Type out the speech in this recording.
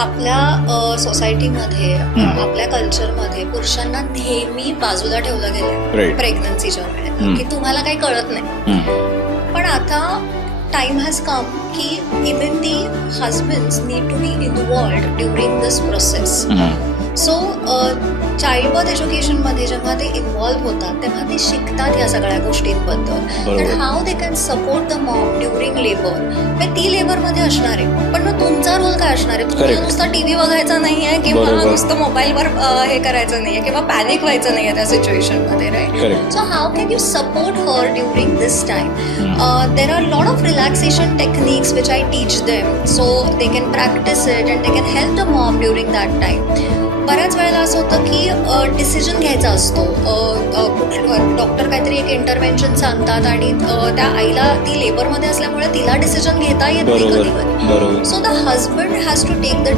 आपल्या सोसायटीमध्ये आपल्या कल्चरमध्ये पुरुषांना नेहमी बाजूला ठेवलं गेलं Right. प्रेग्नन्सीच्या वेळेला की तुम्हाला काही कळत नाही. पण आता टाइम हॅज कम की even the husbands need to be involved during this process. So child birth एज्युकेशनमध्ये जेव्हा ते इन्व्हॉल्व्ह होतात तेव्हा ते शिकतात या सगळ्या गोष्टींबद्दल. बरोबर. तर how they can support the mom during labour. म्हणजे ती लेबरमध्ये असणार आहे, पण मग तुमचा रोल काय असणार आहे? तुम्हाला Correct. नुसतं टीव्ही बघायचा नाहीये किंवा बरोबर. नुसतं मोबाईलवर हे करायचं नाहीये किंवा पॅनिक व्हायचं नाहीये त्या सिच्युएशनमध्ये, right? Correct. So how can you support her during this time? There are lot of relaxation techniques which I teach them so they can practice it and they can help the mom during that time. बऱ्याच वेळेला असं होतं की decision घ्यायचा असतो. Doctor काहीतरी एक intervention सांगतात आणि त्या आईला ती लेबरमध्ये असल्यामुळे तिला डिसिजन घेता येत नाही बरोबर कधी कधी. बरोबर so the husband has to take the